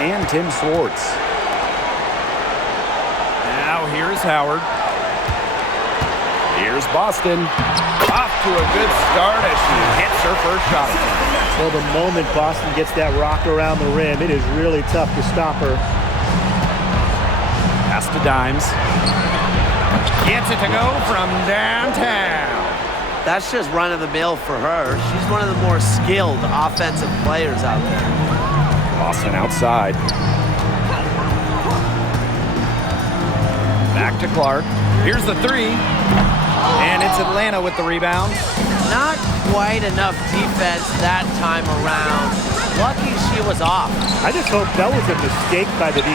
and Tim Swartz. Now here's Howard. Here's Boston. Off to a good start as she hits her first shot. Well, the moment Boston gets that rock around the rim, it is really tough to stop her. Pass to Dimes. Gets it to go from downtown. That's just run-of-the-mill for her. She's one of the more skilled offensive players out there. Boston outside. Back to Clark. Here's the three. And it's Atlanta with the rebound. Not quite enough defense that time around. Lucky she was off. I just hope that was a mistake by the D,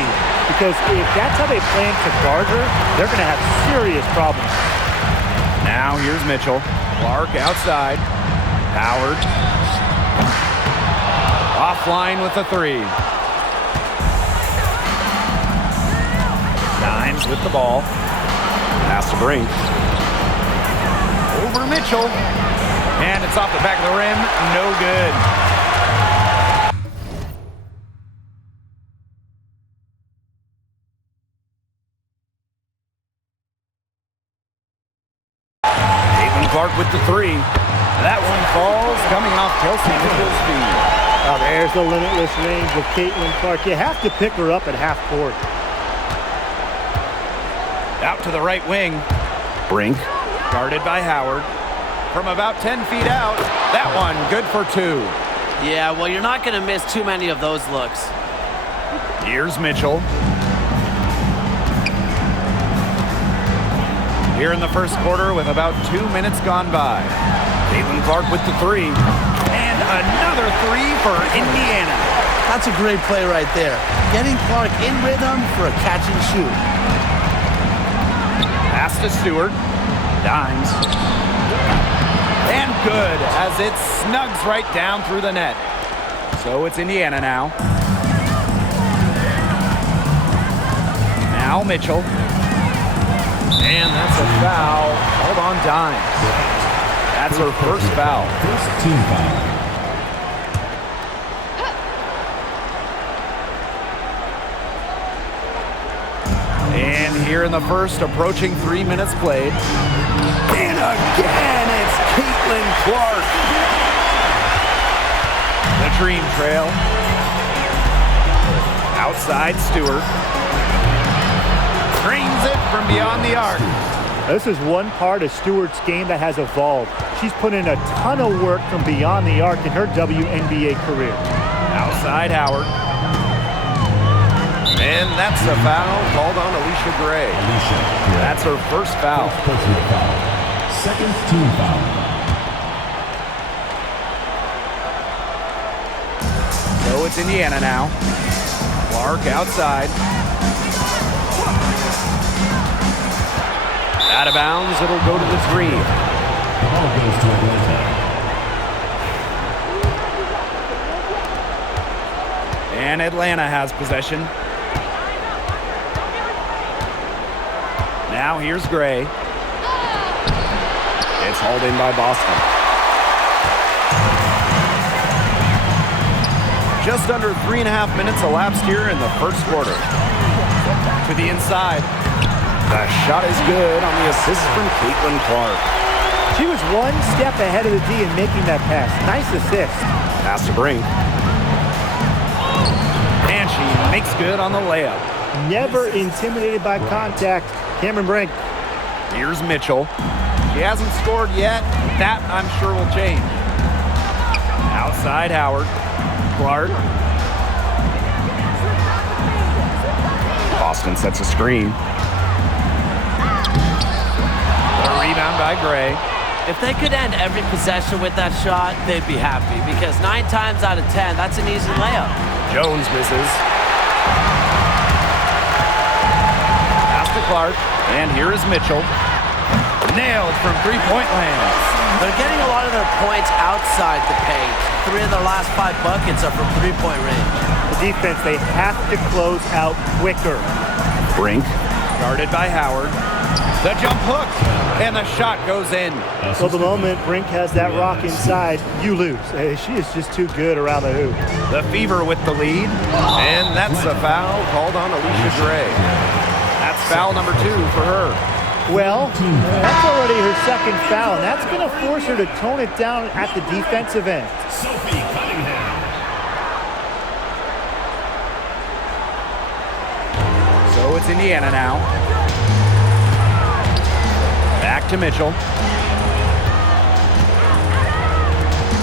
because if that's how they plan to guard her, they're going to have serious problems. Now here's Mitchell. Clark outside. Howard. Offline with the three. Dimes with the ball. Pass to Brink. Over Mitchell. And it's off the back of the rim. No good. Caitlin Clark with the three. That one falls, coming off Kelsey Mitchell's feet. Oh, there's the limitless range of Caitlin Clark. You have to pick her up at half court. Out to the right wing. Brink. Guarded by Howard. From about 10 feet out. That one good for two. Yeah, well, you're not going to miss too many of those looks. Here's Mitchell. Here in the first quarter with about 2 minutes gone by. Caitlin Clark with the three. And another three for Indiana. That's a great play right there. Getting Clark in rhythm for a catch and shoot. Pass to Stewart. Dimes. And good as it snugs right down through the net. So it's Indiana now. Now Mitchell. And that's a foul. Hold on, Dimes. That's her first foul. First team foul. And here in the first, approaching 3 minutes played. And again, it's Caitlin Clark. The Dream Trail. Outside Stewart. Drains it from beyond the arc. This is one part of Stewart's game that has evolved. She's put in a ton of work from beyond the arc in her WNBA career. Outside Howard. And that's a foul called on Alicia Gray. That's her first foul. Personal foul. Second team foul. So it's Indiana now. Clark outside. Out of bounds, it'll go to the three. The ball goes to Atlanta. And Atlanta has possession. Now here's Gray. It's hauled in by Boston. Just under 3.5 minutes elapsed here in the first quarter. To the inside. The shot is good on the assist from Caitlin Clark. She was one step ahead of the D in making that pass. Nice assist. Pass to Brink. And she makes good on the layup. Never intimidated by contact. Cameron Brink. Here's Mitchell. She hasn't scored yet. That, I'm sure, will change. Outside Howard. Clark. Boston sets a screen. A rebound by Gray. If they could end every possession with that shot, they'd be happy, because 9 times out of 10, that's an easy layup. Jones misses. Pass to Clark. And here is Mitchell. Nailed from three-point land. They're getting a lot of their points outside the paint. 3 of their last 5 buckets are from three-point range. The defense, they have to close out quicker. Brink. Guarded by Howard. The jump hook, and the shot goes in. So the moment Brink has that rock inside, you lose. She is just too good around the hoop. The Fever with the lead, and that's a foul called on Alicia Gray. That's foul number 2 for her. Well, that's already her second foul, and that's going to force her to tone it down at the defensive end. Sophie Cunningham. So it's Indiana now. Back to Mitchell.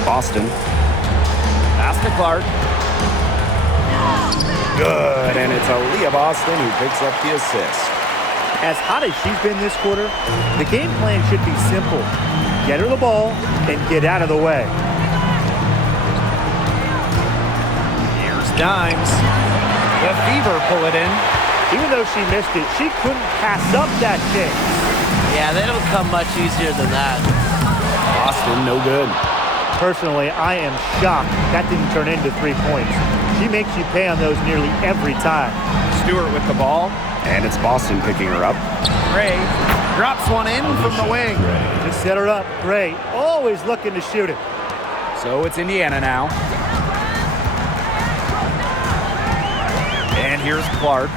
Boston. Pass to Clark. Good, and it's Aaliyah Boston who picks up the assist. As hot as she's been this quarter, the game plan should be simple. Get her the ball and get out of the way. Here's Dimes. The Fever pull it in. Even though she missed it, she couldn't pass up that chance. Yeah, they don't come much easier than that. Boston, no good. Personally, I am shocked that didn't turn into 3 points. She makes you pay on those nearly every time. Stewart with the ball, and it's Boston picking her up. Gray drops one in from the wing. Just set her up. Great. Always looking to shoot it. So it's Indiana now. And here's Clark.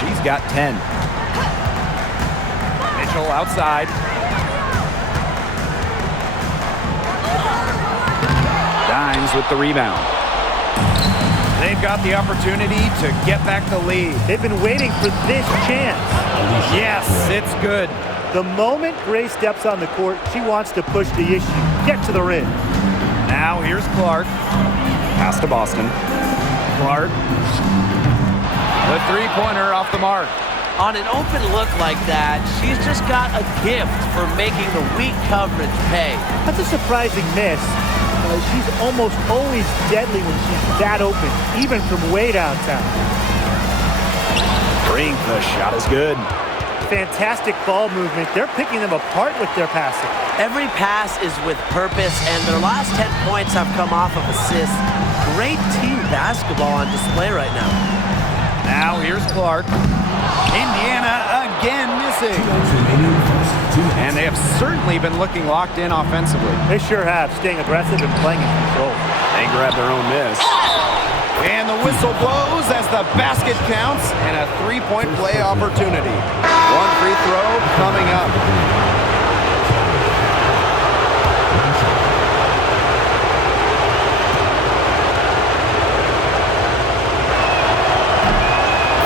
She's got 10. Mitchell outside. Dimes with the rebound. They've got the opportunity to get back the lead. They've been waiting for this chance. Yes, it's good. The moment Gray steps on the court, she wants to push the issue. Get to the rim. Now here's Clark. Pass to Boston. Clark. The three-pointer off the mark. On an open look like that, she's just got a gift for making the weak coverage pay. That's a surprising miss. She's almost always deadly when she's that open, even from way downtown. Brink, the shot is good. Fantastic ball movement. They're picking them apart with their passing. Every pass is with purpose, and their last 10 points have come off of assists. Great team basketball on display right now. Now here's Clark. Indiana again missing. And they have certainly been looking locked in offensively. They sure have, staying aggressive and playing in control. They grab their own miss. And the whistle blows as the basket counts and a three-point play opportunity. One free throw coming up.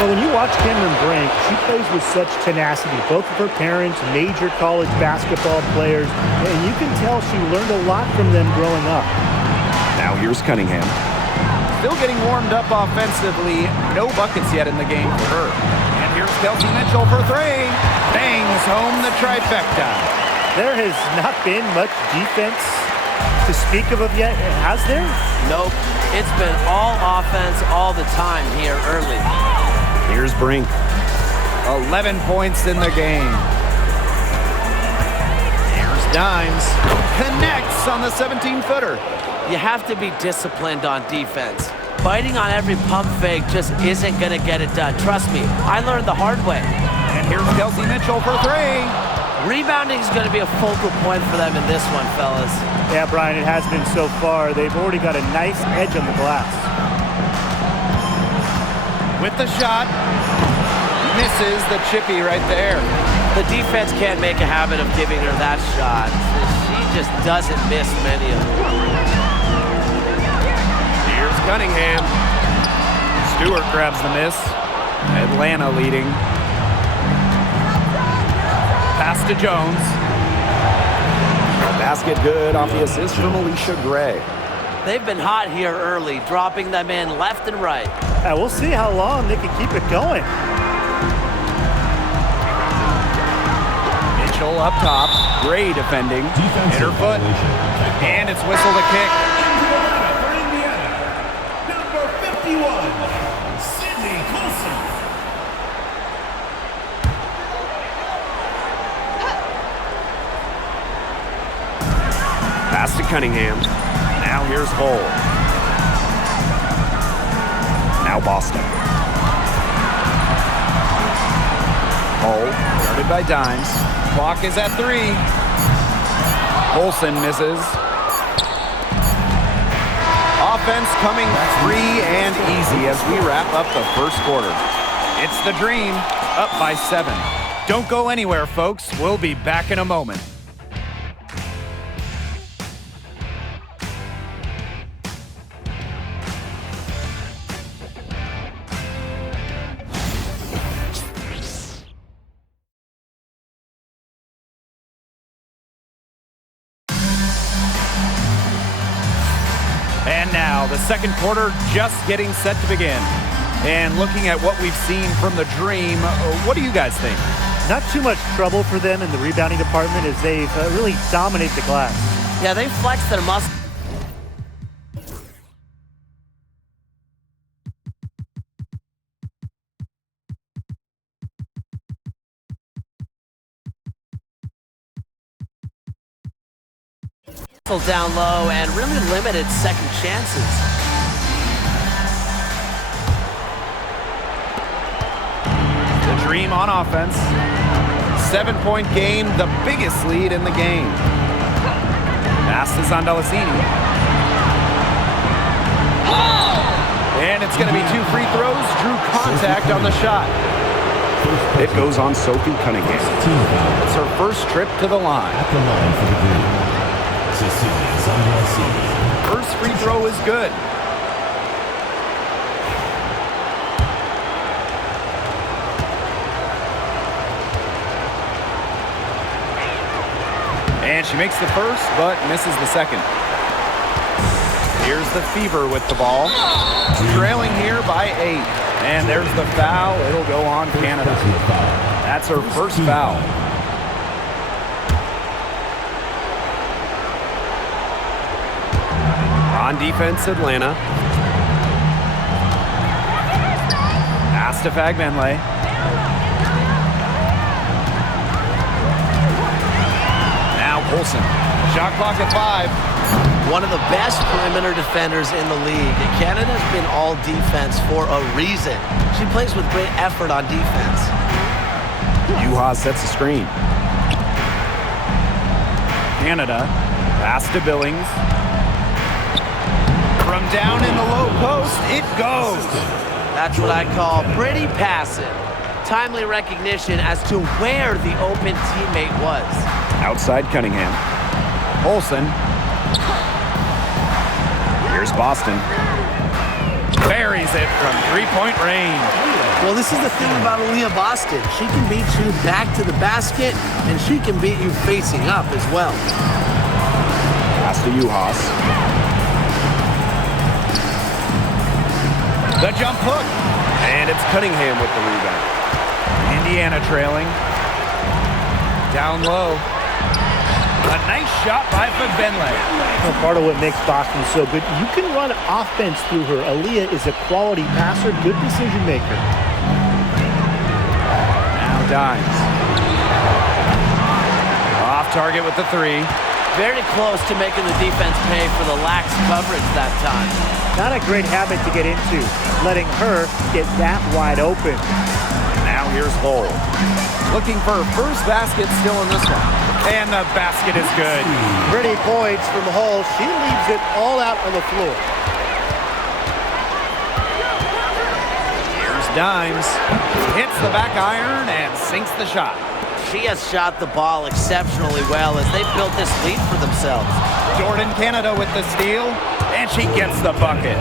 Well, when you watch Cameron Brink, she plays with such tenacity. Both of her parents, major college basketball players, and you can tell she learned a lot from them growing up. Now here's Cunningham. Still getting warmed up offensively. No buckets yet in the game for her. And here's Kelsey Mitchell for three. Bangs home the trifecta. There has not been much defense to speak of yet, has there? Nope. It's been all offense all the time here early. Here's Brink. 11 points in the game. Here's Dimes. Connects on the 17-footer. You have to be disciplined on defense. Biting on every pump fake just isn't going to get it done. Trust me, I learned the hard way. And here's Kelsey Mitchell for three. Rebounding is going to be a focal point for them in this one, fellas. Yeah, Brian, it has been so far. They've already got a nice edge on the glass. With the shot. Misses the chippy right there. The defense can't make a habit of giving her that shot. She just doesn't miss many of them. Here's Cunningham. Stewart grabs the miss. Atlanta leading. Pass to Jones. Basket good off the assist from Alicia Gray. They've been hot here early, dropping them in left and right. We'll see how long they can keep it going. Mitchell up top. Gray defending. Hit her foot. And it's whistle to kick. For Indiana, number 51, Sydney Colson. Pass to Cunningham. Now here's Hull. Now Boston. Hull Guarded by Dimes. Clock is at 3. Olsen misses. Offense coming free and easy as we wrap up the first quarter. It's the Dream, up by 7. Don't go anywhere, folks. We'll be back in a moment. And now, the second quarter just getting set to begin. And looking at what we've seen from the Dream, what do you guys think? Not too much trouble for them in the rebounding department as they've really dominated the glass. Yeah, they flexed their muscles down low and really limited second chances. The Dream on offense. 7-point game, the biggest lead in the game. Pass is on Delasini. And it's going to be 2 free throws. Drew contact on the shot. It goes on Sophie Cunningham. It's her first trip to the line. At the line for the Dream, Cecilia Zambrasini. First free throw is good. And she makes the first, but misses the second. Here's the Fever with the ball. Trailing here by 8. And there's the foul. It'll go on Canada. That's her first foul. On defense, Atlanta. Pass to Fagbenle. Now Olsen. Shot clock at 5. One of the best perimeter defenders in the league. Canada's been all defense for a reason. She plays with great effort on defense. Juha sets the screen. Canada. Pass to Billings. From down in the low post, it goes. That's what I call pretty passive. Timely recognition as to where the open teammate was. Outside Cunningham. Olsen. Here's Boston. Buries it from 3-point range. Well, this is the thing about Aaliyah Boston. She can beat you back to the basket, and she can beat you facing up as well. Pass to Juhas. The jump hook. And it's Cunningham with the rebound. Indiana trailing. Down low. A nice shot by Fagbenle. Part of what makes Boston so good, you can run offense through her. Aaliyah is a quality passer, good decision maker. Now Dimes. Off target with the 3. Very close to making the defense pay for the lax coverage that time. Not a great habit to get into, letting her get that wide open. Now here's Hull. Looking for her first basket still in this one. And the basket is good. Pretty points from Hull. She leaves it all out on the floor. Here's Dimes. Hits the back iron and sinks the shot. She has shot the ball exceptionally well as they built this lead for themselves. Jordan Canada with the steal, and she gets the bucket.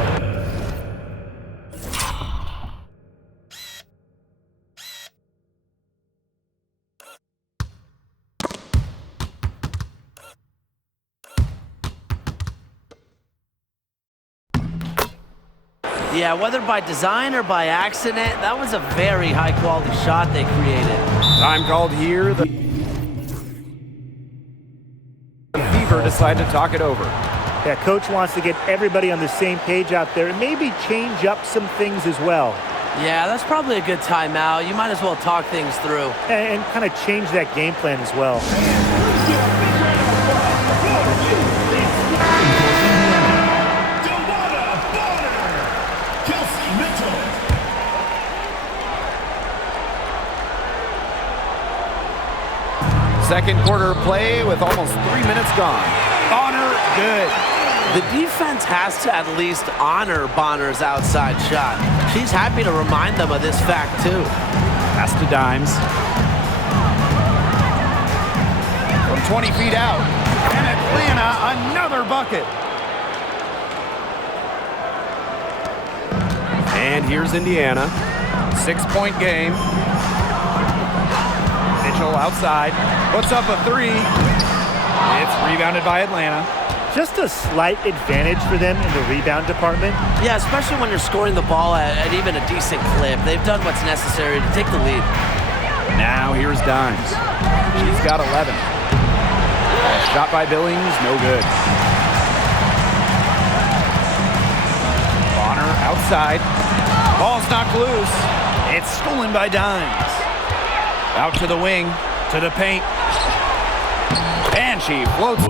Yeah, whether by design or by accident, that was a very high-quality shot they created. Time called here. The Fever decide to talk it over. Yeah, coach wants to get everybody on the same page out there and maybe change up some things as well. Yeah, that's probably a good timeout. You might as well talk things through. And kind of change that game plan as well. Second quarter play with almost 3 minutes gone. Bonner, good. The defense has to at least honor Bonner's outside shot. She's happy to remind them of this fact, too. Pass to Dimes. From 20 feet out. And Atlanta, another bucket. And here's Indiana. 6-point game. Mitchell outside. Puts up a three. It's rebounded by Atlanta. Just a slight advantage for them in the rebound department. Yeah, especially when you're scoring the ball at even a decent clip. They've done what's necessary to take the lead. Now here's Dimes. She's got 11. Shot by Billings, no good. Bonner outside. Ball's knocked loose. It's stolen by Dimes. Out to the wing, to the paint. And she floats.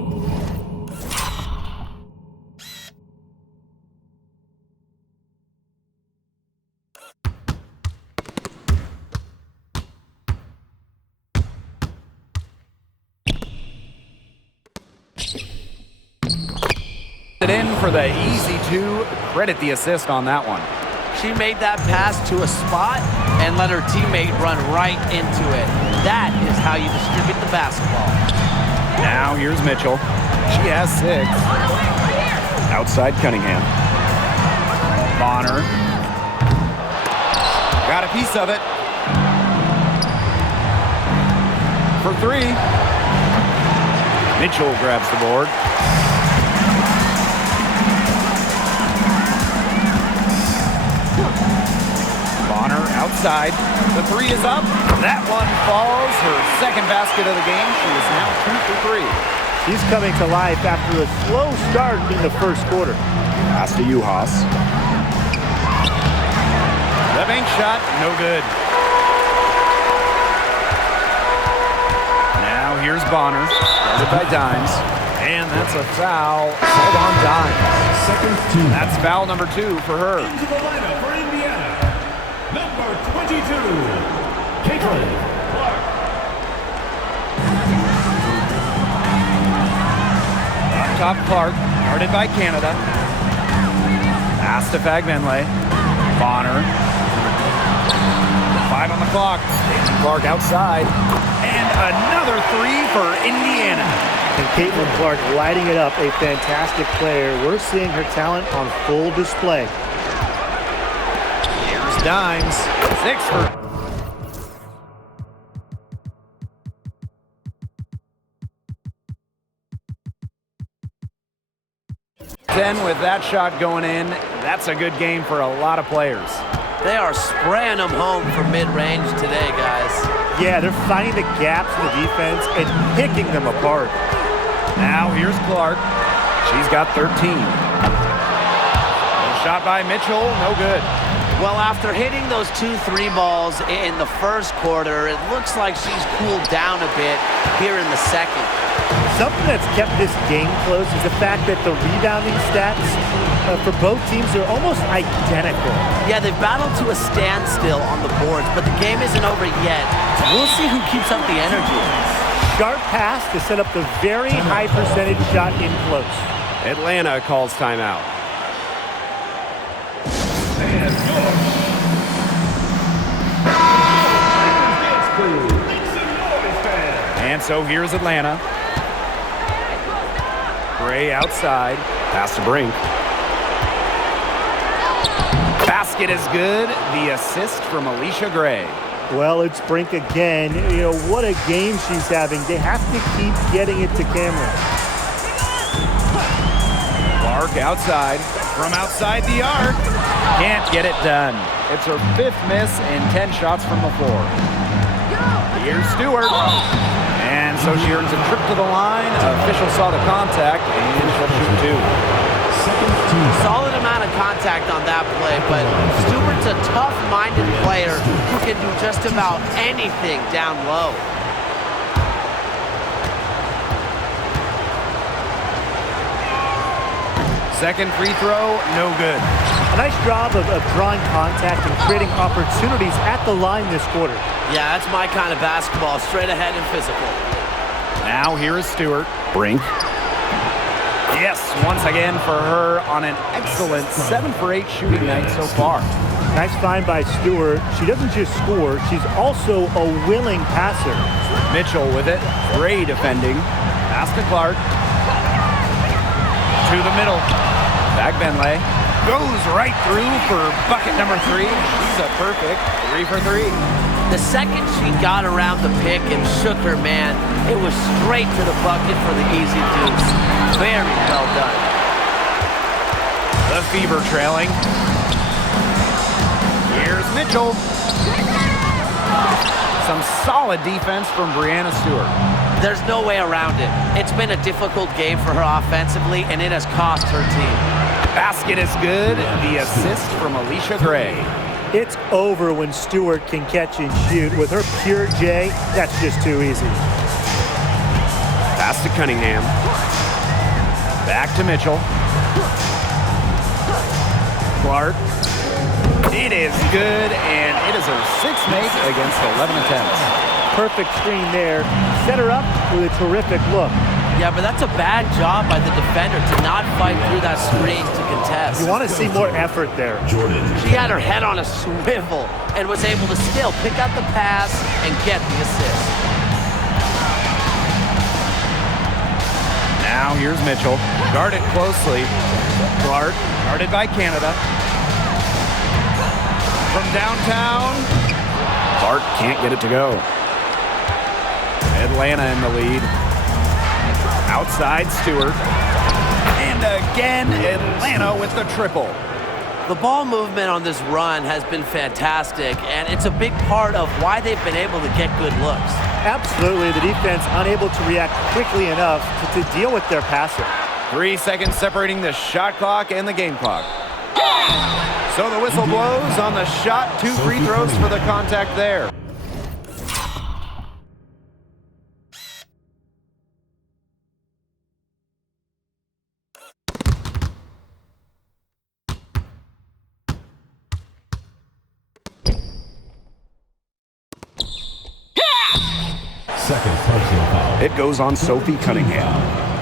In for the easy two. Credit the assist on that one. She made that pass to a spot and let her teammate run right into it. That is how you distribute the basketball. Now here's Mitchell. She has 6. Outside Cunningham. Bonner. Got a piece of it. For 3. Mitchell grabs the board. Bonner outside. The 3 is up. That one falls. Her second basket of the game. She is now 2 for 3. She's coming to life after a slow start in the first quarter. Pass to Uhas. The bank shot, no good. Now here's Bonner. Guarded by Dimes. And that's a foul. Called on Dimes. Second team. That's foul number 2 for her. Into the lineup for Indiana. Number 22, Caitlin Clark. Up top Clark, guarded by Canada. Pass to Fagbenle. Bonner. 5 on the clock. Clark outside. And another 3 for Indiana. And Caitlin Clark lighting it up, a fantastic player. We're seeing her talent on full display. Here's Dimes. 6 for... 10 with that shot going in. That's a good game for a lot of players. They are spraying them home for mid-range today, guys. Yeah, they're finding the gaps in the defense and picking them apart. Now here's Clark. She's got 13. Shot by Mitchell, no good. Well, after hitting those 2-3 balls in the first quarter, it looks like she's cooled down a bit here in the second. Something that's kept this game close is the fact that the rebounding stats for both teams are almost identical. Yeah, they've battled to a standstill on the boards, but the game isn't over yet. We'll see who keeps up the energy. Sharp pass to set up the very high percentage shot in close. Atlanta calls timeout. And so here's Atlanta. Gray outside. Pass to Brink. Basket is good. The assist from Alicia Gray. Well, it's Brink again. You know, what a game she's having. They have to keep getting it to Cameron. Clark outside. From outside the arc. Can't get it done. It's her 5th miss and 10 shots from the floor. Here's Stewart. And so she earns a trip to the line. Official saw the contact, and she'll shoot 2. Solid amount of contact on that play, but Stewart's a tough-minded player who can do just about anything down low. Second free throw, no good. A nice job of drawing contact and creating opportunities at the line this quarter. Yeah, that's my kind of basketball, straight ahead and physical. Now here is Stewart. Brink. Yes, once again for her on an excellent 7 for 8 shooting night so far. Nice find by Stewart. She doesn't just score, she's also a willing passer. Mitchell with it. Great defending. Pass to Clark. To the middle. Back Benlay. Goes right through for bucket number 3. She's a perfect 3 for 3. The second she got around the pick and shook her man, it was straight to the bucket for the easy deuce. Very well done. The Fever trailing. Here's Mitchell. Some solid defense from Brianna Stewart. There's no way around it. It's been a difficult game for her offensively, and it has cost her team. Basket is good. The assist from Alicia Gray. It's over when Stewart can catch and shoot. With her pure J, that's just too easy. Pass to Cunningham. Back to Mitchell. Clark. It is good, and it is her 6th make against 11 attempts. Perfect screen there. Set her up with a terrific look. Yeah, but that's a bad job by the defender to not fight through that screen to contest. You want to see more effort there. She had her head on a swivel and was able to still pick out the pass and get the assist. Now here's Mitchell. Guarded closely. Clark, guarded by Canada. From downtown. Clark can't get it to go. Atlanta in the lead. Outside Stewart. And again, Atlanta with the triple. The ball movement on this run has been fantastic, and it's a big part of why they've been able to get good looks. Absolutely, the defense unable to react quickly enough to deal with their passer. 3 seconds separating the shot clock and the game clock. So the whistle blows on the shot. 2 free throws for the contact there. Second personal foul. It goes on Sophie Cunningham.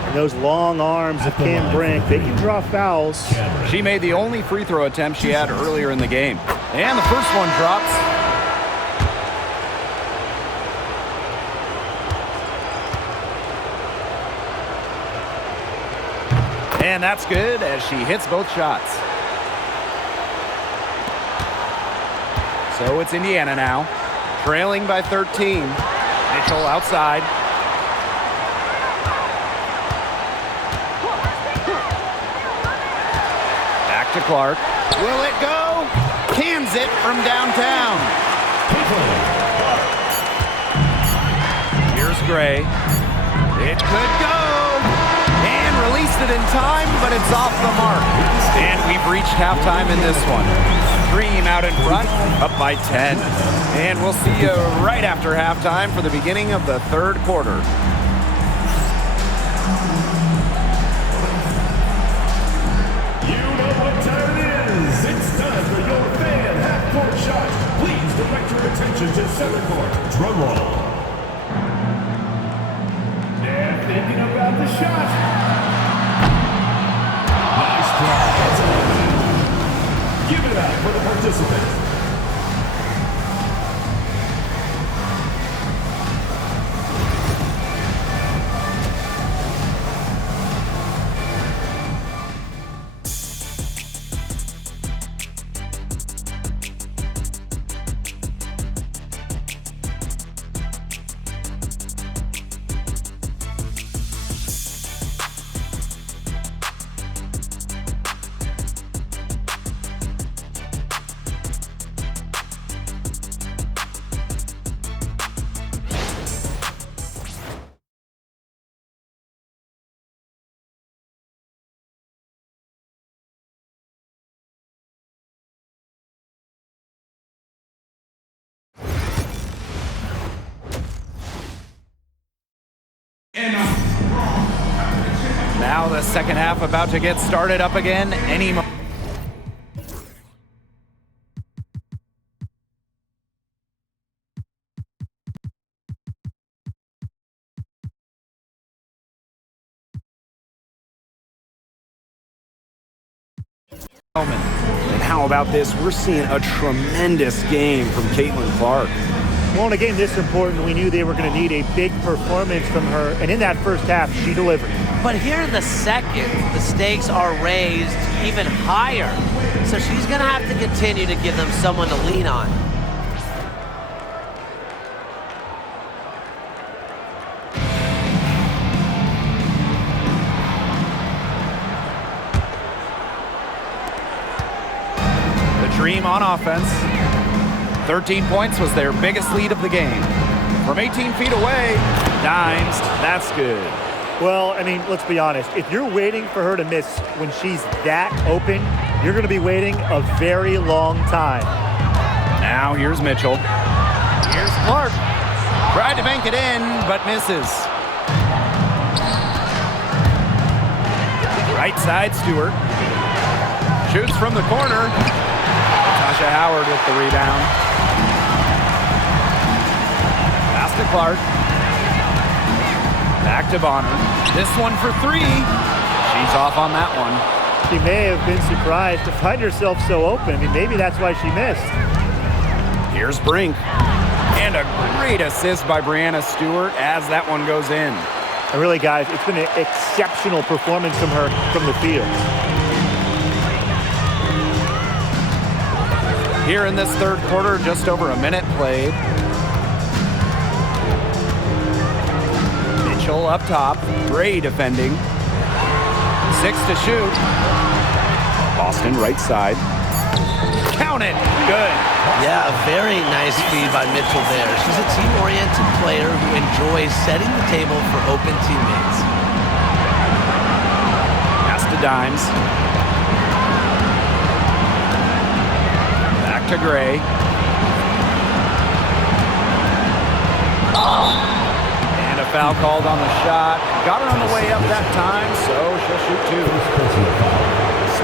And those long arms of Cam Brink, they can draw fouls. She made the only free throw attempt she had earlier in the game. And the first one drops. And that's good as she hits both shots. So it's Indiana now, trailing by 13. Mitchell outside. Back to Clark. Will it go? Cans it from downtown. Here's Gray. It could go. And released it in time, but it's off the mark. And we've reached halftime in this one. Dream out in front, up by 10. And we'll see you right after halftime for the beginning of the third quarter. You know what time it is. It's time for your fan half-court shot. Please direct your attention to center court. Drum roll. They're thinking about the shot. Nice try. Give it up for the participants. Now the second half about to get started up again any moment. And how about this? We're seeing a tremendous game from Caitlin Clark. Well, in a game this important, we knew they were going to need a big performance from her, and in that first half, she delivered. But here in the second, the stakes are raised even higher. So she's going to have to continue to give them someone to lean on. Dream on offense. 13 points was their biggest lead of the game. From 18 feet away, Dimes, that's good. Well, I mean, let's be honest. If you're waiting for her to miss when she's that open, you're going to be waiting a very long time. Now here's Mitchell. Here's Clark. Tried to bank it in, but misses. Right side, Stewart. Shoots from the corner. Natasha Howard with the rebound. Pass to Clark. Back to Bonner. This one for three. She's off on that one. She may have been surprised to find herself so open. I mean, maybe that's why she missed. Here's Brink. And a great assist by Brianna Stewart as that one goes in. And really, guys, it's been an exceptional performance from her from the field. Here in this third quarter, just over a minute played. Mitchell up top, Gray defending. 6 to shoot. Boston right side. Count it, good. Yeah, a very nice feed by Mitchell there. She's a team-oriented player who enjoys setting the table for open teammates. Pass to Dimes. Back to Gray. And a foul called on the shot. Got her on the way up that time, so she'll shoot two.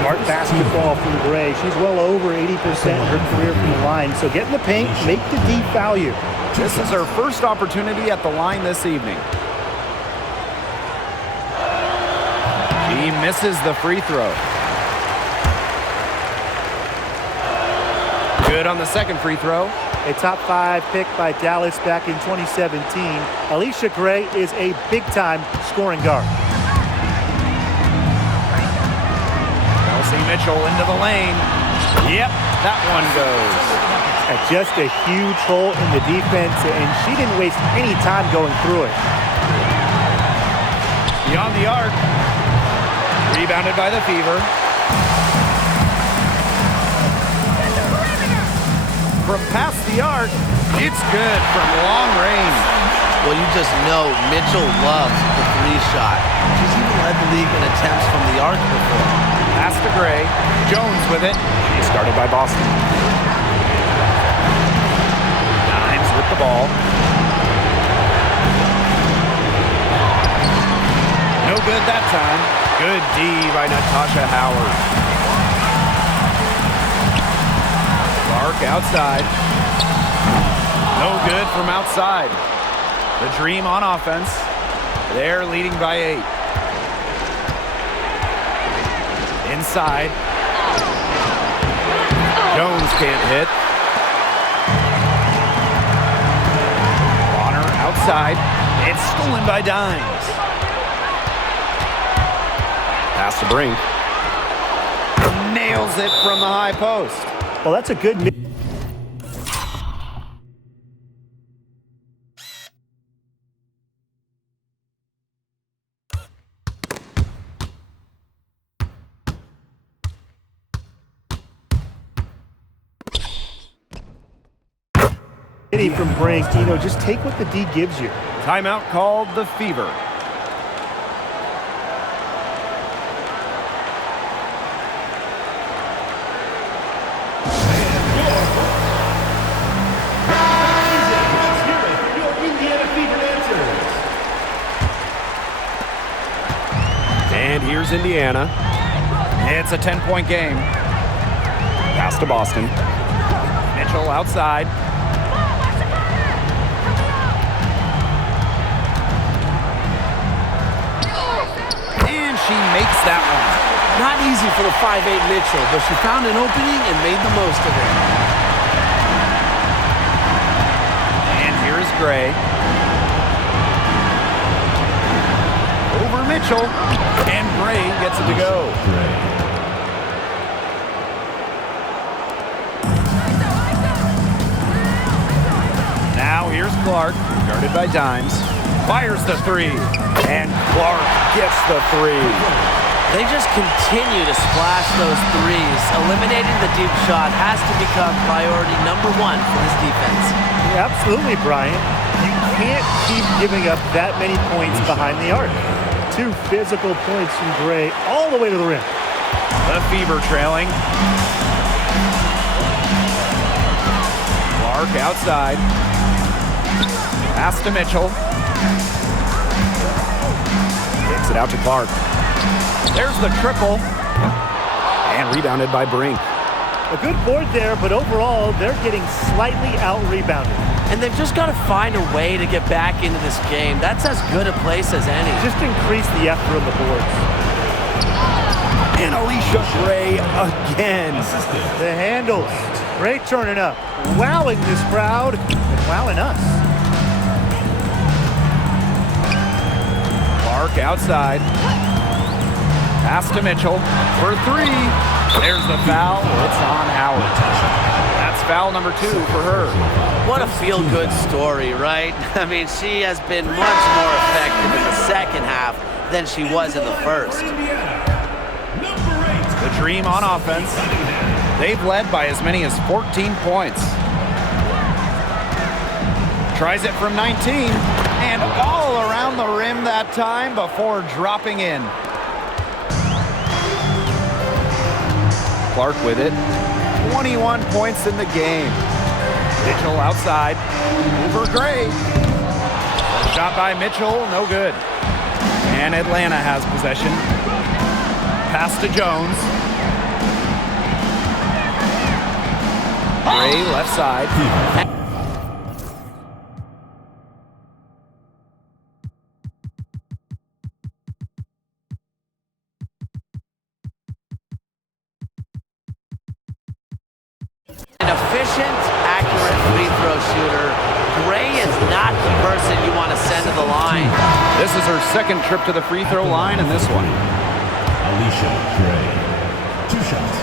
Smart basketball from Gray. She's well over 80% in her career from the line. So get in the paint, make the deep value. This is her first opportunity at the line this evening. She misses the free throw. Good on the second free throw. A top 5 pick by Dallas back in 2017. Alicia Gray is a big-time scoring guard. Kelsey Mitchell into the lane. Yep, that one goes. Just a huge hole in the defense, and she didn't waste any time going through it. Beyond the arc. Rebounded by the Fever. From past the arc, it's good from long range. Well, you just know Mitchell loves the three shot. She's even led the league in attempts from the arc before. Pass to Gray. Jones with it. She started by Boston. Dimes with the ball. No good that time. Good D by Natasha Howard. Clark outside. No good from outside. The Dream on offense. They're leading by 8. Inside. Jones can't hit. Bonner outside. It's stolen by Dimes. Pass to Brink. Nails it from the high post. Well, that's a good... from Brink, you know, just take what the D gives you. Timeout called the Fever. And here's Indiana. It's a 10-point game. Pass to Boston. Mitchell outside. she makes that one. Not easy for the 5'8 Mitchell, but she found an opening and made the most of it. And here's Gray. Over Mitchell. And Gray gets it to go. Now here's Clark, guarded by Dimes. Fires the three. And Clark gets the three. They just continue to splash those threes. Eliminating the deep shot has to become priority number one for this defense. Yeah, absolutely, Brian. You can't keep giving up that many points behind the arc. 2 physical points from Gray all the way to the rim. The Fever trailing. Clark outside. Pass to Mitchell. Takes it out to Clark. There's the triple. And rebounded by Brink. A good board there, but overall, they're getting slightly out-rebounded. And they've just got to find a way to get back into this game. That's as good a place as any. Just increase the effort on the boards. And Alicia Gray again. The handles. Gray turning up. Wowing this crowd and wowing us. Clark outside. Pass to Mitchell for three. There's the foul. It's on Howard. That's foul number 2 for her. What a feel-good story, right? I mean, she has been much more effective in the second half than she was in the first. The Dream on offense. They've led by as many as 14 points. Tries it from 19. And all around the rim that time before dropping in. Clark with it. 21 points in the game. Mitchell outside. Over Gray. Shot by Mitchell, no good. And Atlanta has possession. Pass to Jones. Gray left side. An efficient, accurate free throw shooter. Gray is not the person you want to send to the line. This is her second trip to the free throw line in this one. Alicia Gray. 2 shots.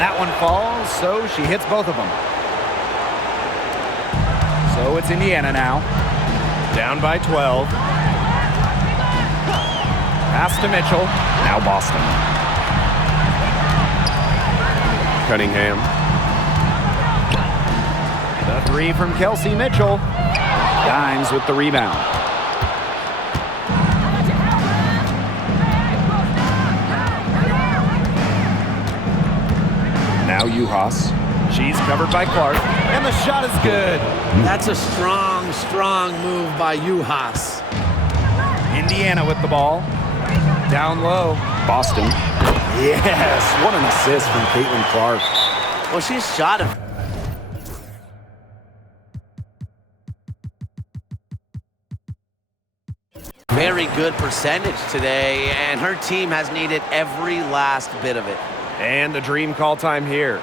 That one falls, so she hits both of them. So it's Indiana now. Down by 12. Pass to Mitchell. Now Boston. Cunningham. The three from Kelsey Mitchell. Dimes with the rebound. Now Uhas. She's covered by Clark. And the shot is good. That's a strong, strong move by Uhas. Indiana with the ball. Down low. Boston. Yes, what an assist from Caitlin Clark. Well, she shot him. Very good percentage today, and her team has needed every last bit of it. And the Dream call time here.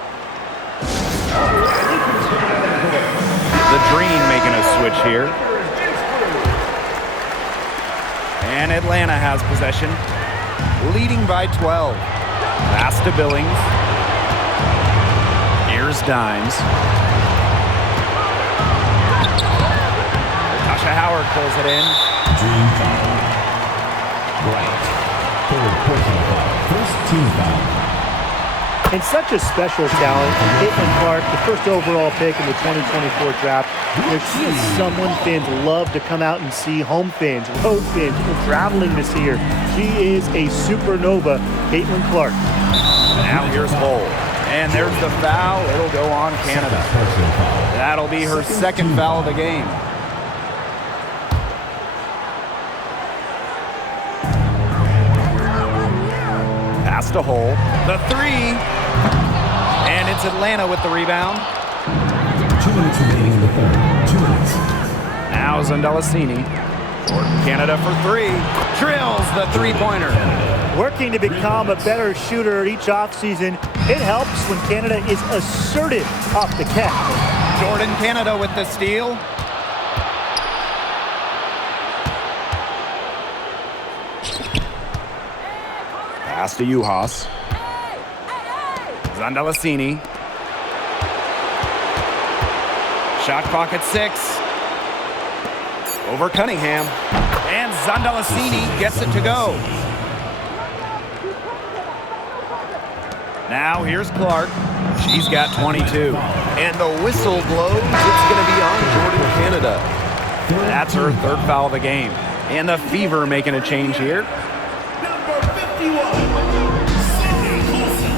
The Dream making a switch here. And Atlanta has possession, leading by 12. Pass to Billings. Here's Dimes. Tasha Howard pulls it in. Dream foul. Right. Third personal foul. First team foul. And such a special talent, Caitlin Clark, the first overall pick in the 2024 draft. She is someone fans love to come out and see. Home fans, road fans, people traveling to see her. She is a supernova, Caitlin Clark. Now here's Hull. And there's the foul. It'll go on Canada. That'll be her second foul of the game. Pass to Hull. The three. And it's Atlanta with the rebound. 2 minutes remaining in the third. 2 minutes. Now Now Zandalasini. Canada for three. Drills the three-pointer. Working to become a better shooter each offseason, it helps when Canada is assertive off the catch. Jordan Canada with the steal. Pass to Juhas. Zandalasini. Shot clock at 6. Over Cunningham. And Zandalasini gets it to go. Now here's Clark. She's got 22. And the whistle blows. It's going to be on Jordan Canada. That's her third foul of the game. And the Fever making a change here. Number 51, Sydney Colson.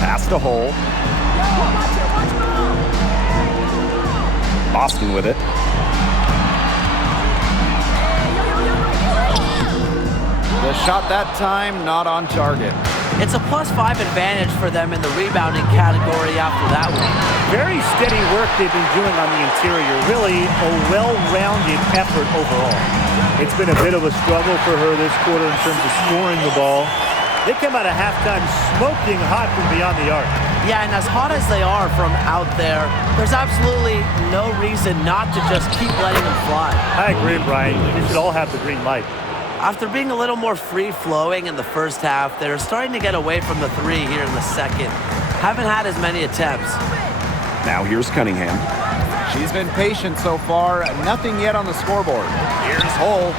Pass to Hull. Boston with it. The shot that time not on target. It's a +5 advantage for them in the rebounding category after that one. Very steady work they've been doing on the interior. Really a well-rounded effort overall. It's been a bit of a struggle for her this quarter in terms of scoring the ball. They came out of halftime smoking hot from beyond the arc. Yeah, and as hot as they are from out there, there's absolutely no reason not to just keep letting them fly. I agree, Brian. They should all have the green light. After being a little more free-flowing in the first half, they're starting to get away from the three here in the second. Haven't had as many attempts. Now here's Cunningham. She's been patient so far. Nothing yet on the scoreboard. Here's Hull.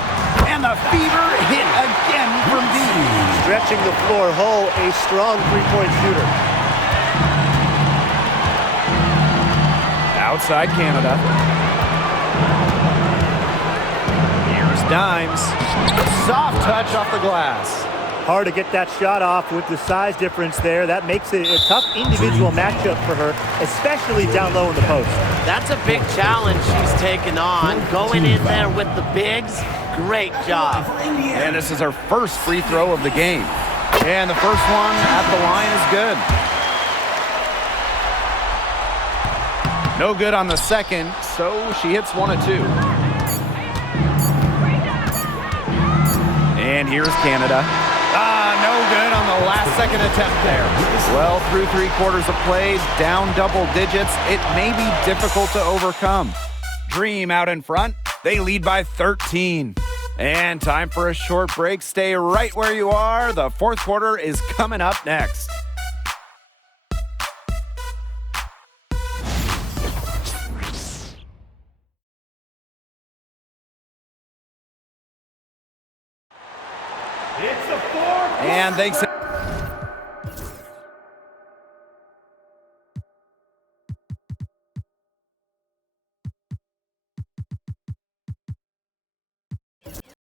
And the Fever hit again from deep. Stretching the floor, Hull, a strong three-point shooter. Outside Canada. Here's Dimes. Soft touch off the glass. Hard to get that shot off with the size difference there. That makes it a tough individual matchup for her, especially down low in the post. That's a big challenge she's taken on. Going in there with the bigs, great job. And this is her first free throw of the game. And the first one at the line is good. No good on the second, so she hits 1 of 2. And here's Canada. No good on the last second attempt there. Well, through 3 quarters of play, down double digits, it may be difficult to overcome. Dream out in front. They lead by 13. And time for a short break. Stay right where you are. The fourth quarter is coming up next. It's the fourth. And thanks.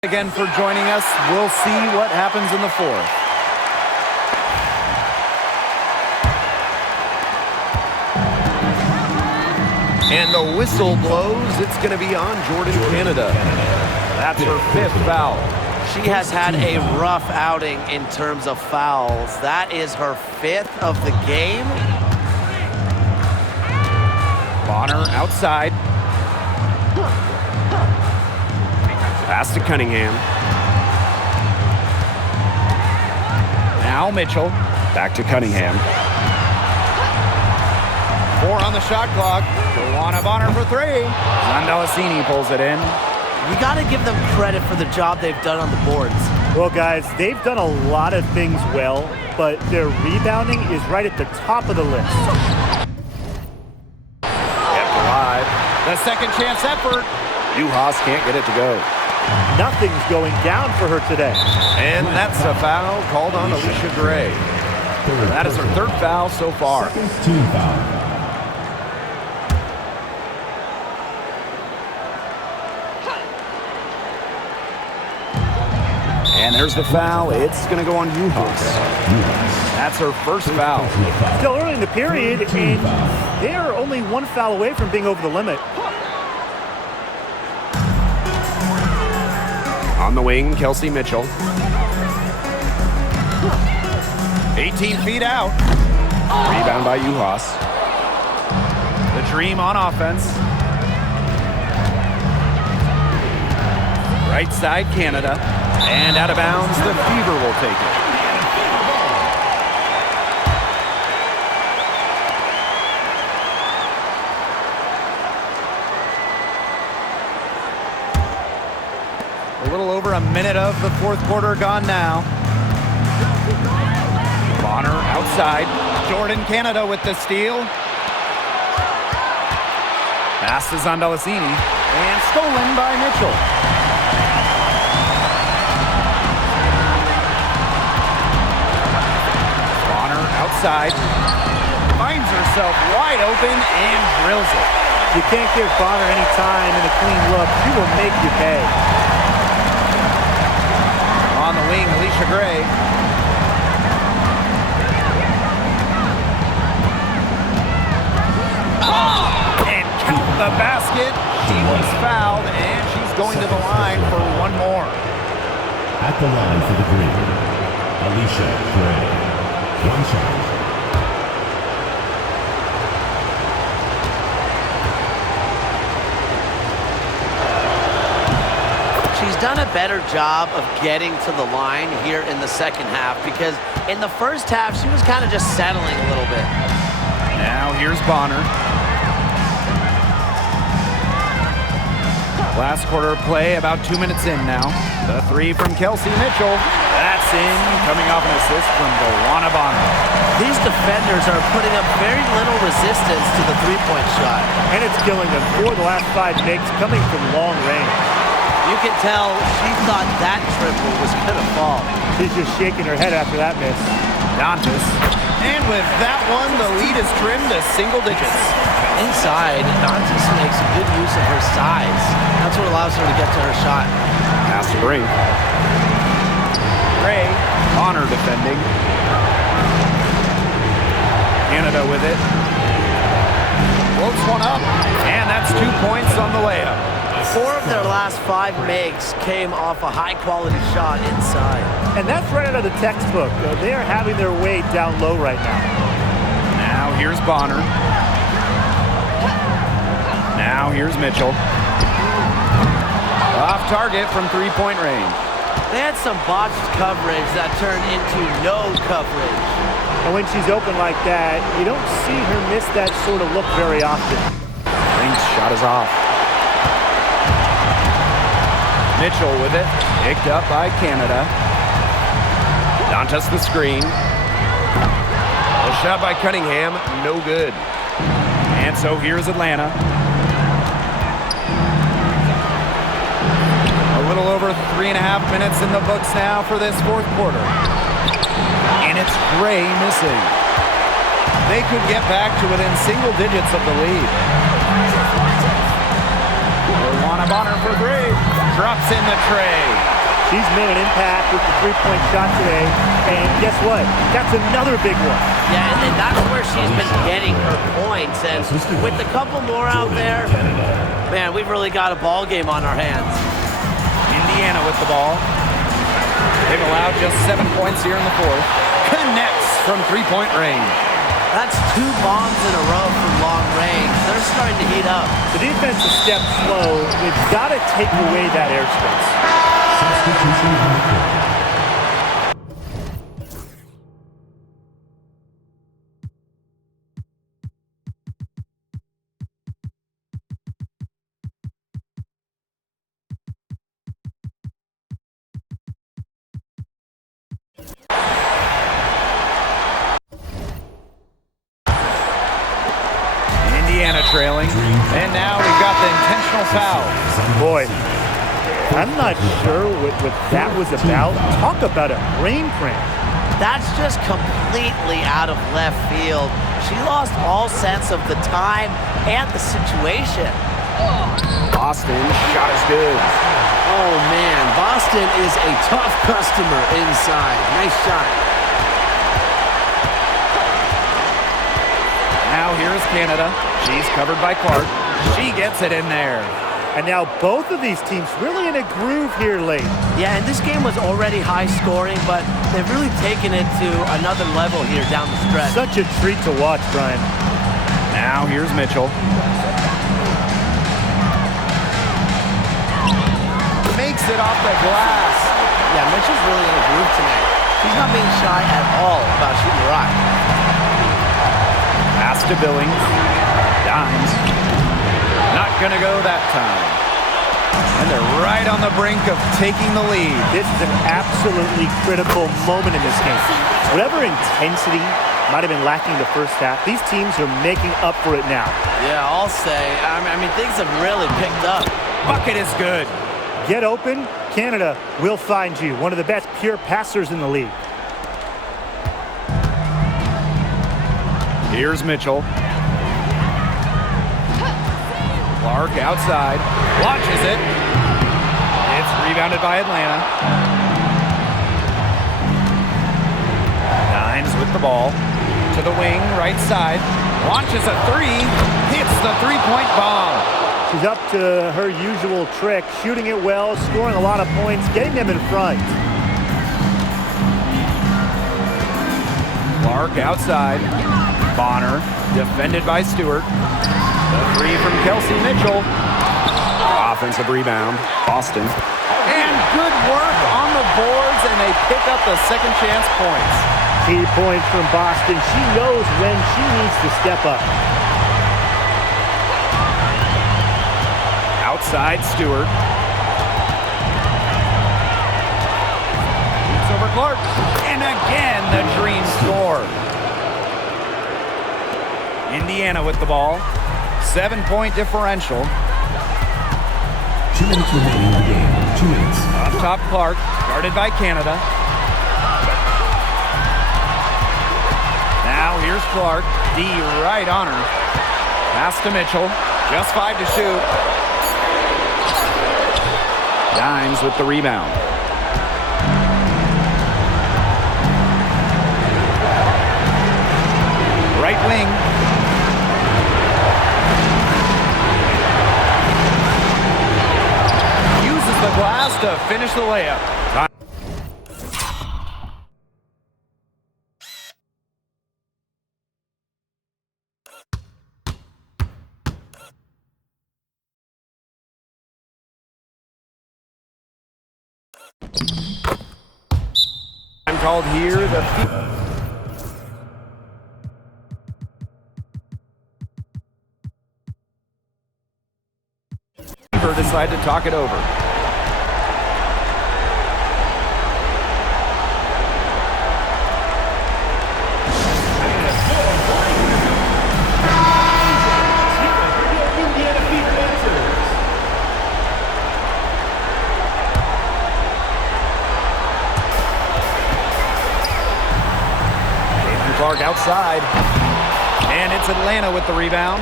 Again for joining us. We'll see what happens in the fourth. And the whistle blows. It's going to be on Jordan Canada. That's her 5th foul. She has had a rough outing in terms of fouls. That is her 5th of the game. Bonner outside. Pass to Cunningham. Now Mitchell. Back to Cunningham. 4 on the shot clock. Luana Bonner for 3. Zandalasini pulls it in. You got to give them credit for the job they've done on the boards. Well, guys, they've done a lot of things well, but their rebounding is right at the top of the list. Kept alive. The second chance effort. Juhas can't get it to go. Nothing's going down for her today. And that's a foul called on Alicia Gray. That is her 3rd foul so far. Team foul. And there's the foul. It's going to go on Juhas. That's her 1st foul. Still early in the period, and they're only 1 foul away from being over the limit. On the wing, Kelsey Mitchell. 18 feet out. Rebound by Juhas. The Dream on offense. Right side, Canada. And out of bounds, the Fever will take it. A little over a minute of the fourth quarter gone now. Bonner outside. Jordan Canada with the steal. Pass is on Delasini. And stolen by Mitchell. Bonner outside. Finds herself wide open and drills it. You can't give Bonner any time in a clean look. She will make you pay. On the wing, Alicia Gray. And count the basket. She was fouled, and she's going to the line for one more. At the line for the green, Alicia Gray. One shot. She's done a better job of getting to the line here in the second half because in the first half, she was kind of just settling a little bit. Now here's Bonner. Last quarter play, about 2 minutes in now. The three from Kelsey Mitchell. That's in, coming off an assist from DeWanna Bonner. These defenders are putting up very little resistance to the three-point shot. And it's killing them. 4 of the last 5 makes coming from long range. You can tell she thought that triple was going to fall. She's just shaking her head after that miss. Dantas. And with that one, the lead is trimmed to single digits. Inside, Dantas makes a good use of her size. That's what allows her to get to her shot. Pass to Gray. Gray, Bonner defending. Canada with it. Floats one up, and that's 2 points on the layup. 4 of their last 5 makes came off a high-quality shot inside. And that's right out of the textbook. They are having their way down low right now. Now here's Bonner. Now here's Mitchell. Off target from three-point range. They had some botched coverage that turned into no coverage. And when she's open like that, you don't see her miss that sort of look very often. Link's shot is off. Mitchell with it, picked up by Canada. Dantas the screen. A shot by Cunningham, no good. And so here's Atlanta. A little over 3.5 minutes in the books now for this fourth quarter. And it's Gray missing. They could get back to within single digits of the lead. DeWanna Bonner for three. Drops in the tray. She's made an impact with the three-point shot today. And guess what? That's another big one. Yeah, and that's where she's been getting her points. And with a couple more out there, man, we've really got a ball game on our hands. Indiana with the ball. They've allowed just 7 points here in the fourth. Connects from three-point range. That's 2 bombs in a row from long range. They're starting to heat up. The defense is stepped slow. They've got to take away that airspace. Substitution on the court. Indiana trailing. And now we've got the intentional foul. Boy, I'm not sure what that was about. Talk about a brain cramp. That's just completely out of left field. She lost all sense of the time and the situation. Boston shot is good. Oh, man. Boston is a tough customer inside. Nice shot. Now here's Canada. She's covered by Clark. She gets it in there. And now both of these teams really in a groove here late. Yeah, and this game was already high scoring, but they've really taken it to another level here down the stretch. Such a treat to watch, Brian. Now here's Mitchell. Makes it off the glass. Yeah, Mitchell's really in a groove tonight. She's not being shy at all about shooting the rock. Pass to Billings. Dimes. Not going to go that time. And they're right on the brink of taking the lead. This is an absolutely critical moment in this game. Whatever intensity might have been lacking in the first half, these teams are making up for it now. Yeah, I'll say. I mean, things have really picked up. Bucket is good. Get open, Canada will find you. One of the best pure passers in the league. Here's Mitchell. Clark outside. Launches it. It's rebounded by Atlanta. Dimes with the ball. To the wing, right side. Launches a three. Hits the three-point bomb. She's up to her usual trick, shooting it well, scoring a lot of points, getting them in front. Clark outside. Bonner, defended by Stewart. The three from Kelsey Mitchell. Offensive rebound, Boston. And good work on the boards, and they pick up the second chance points. Key points from Boston. She knows when she needs to step up. Outside Stewart. Beats over Clark. And again, the Dream score. Indiana with the ball. 7-point differential. 2 minutes remaining in the game. 2 minutes. Up top, Clark, guarded by Canada. Now here's Clark. D right on her. Pass to Mitchell. Just 5 to shoot. Dimes with the rebound. Right wing. Uses the glass to finish the layup. I'm called here the decide to talk it over. Clark outside, and it's Atlanta with the rebound.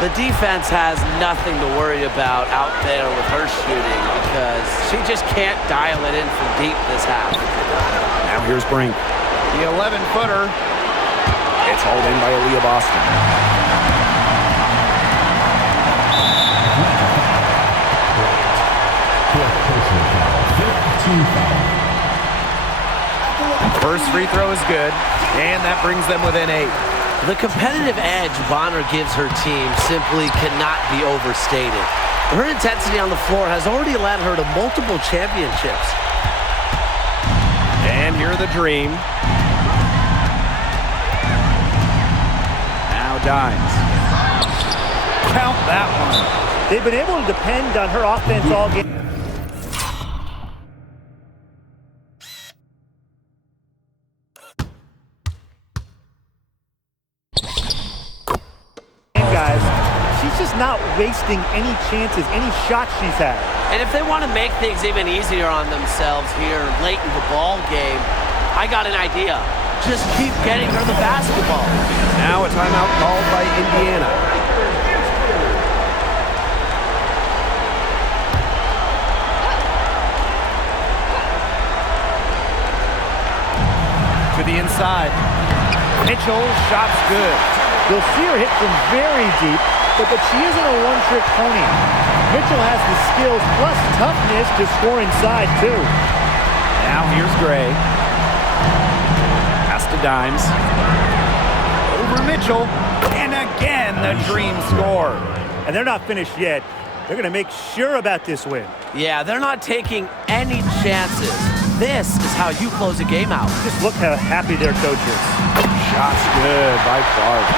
The defense has nothing to worry about out there with her shooting because she just can't dial it in from deep this half. Now here's Brink. The 11-footer. It's hauled in by Aaliyah Boston. First free throw is good, and that brings them within 8. The competitive edge Bonner gives her team simply cannot be overstated. Her intensity on the floor has already led her to multiple championships. And here the Dream. Now Dimes. Count that one. They've been able to depend on her offense all game. Guys, she's just not wasting any chances, any shots she's had. And if they want to make things even easier on themselves here late in the ball game, I got an idea. Just keep getting her the basketball. Now a timeout called by Indiana. To the inside. Mitchell, shot's good. You'll see her hit from very deep, but she isn't a one-trick pony. Mitchell has the skills plus toughness to score inside, too. Now here's Gray. Pass to Dimes. Over Mitchell. And again, the Dream score. And they're not finished yet. They're going to make sure about this win. Yeah, they're not taking any chances. This is how you close a game out. Just look how happy their coach is. Shots good by Clark.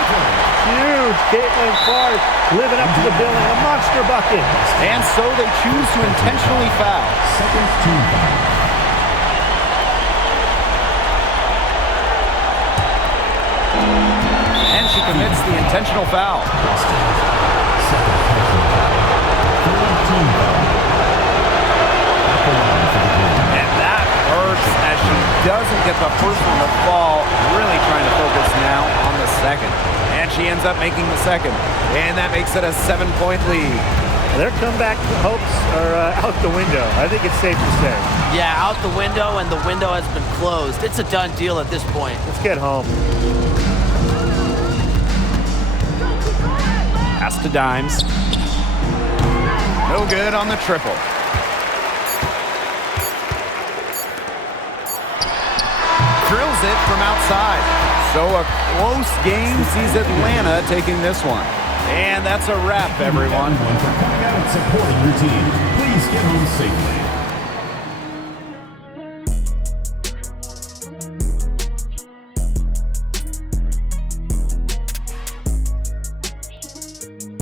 Huge. Caitlin Clark living up to the billing. A monster bucket. And so they choose to intentionally foul. Second team foul. And she commits the intentional foul. Second personal foul. Third team foul. At the line for the game. And that hurts as she doesn't get the first one to fall. Really trying to focus now on the second. And she ends up making the second. And that makes it a 7-point lead. Their comeback hopes are out the window. I think it's safe to say. Yeah, out the window, and the window has been closed. It's a done deal at this point. Let's get home. Pass to Dimes. No good on the triple. Drills it from outside. So a close game sees Atlanta taking this one. And that's a wrap, everyone. For coming out and supporting your team. Please get home safely.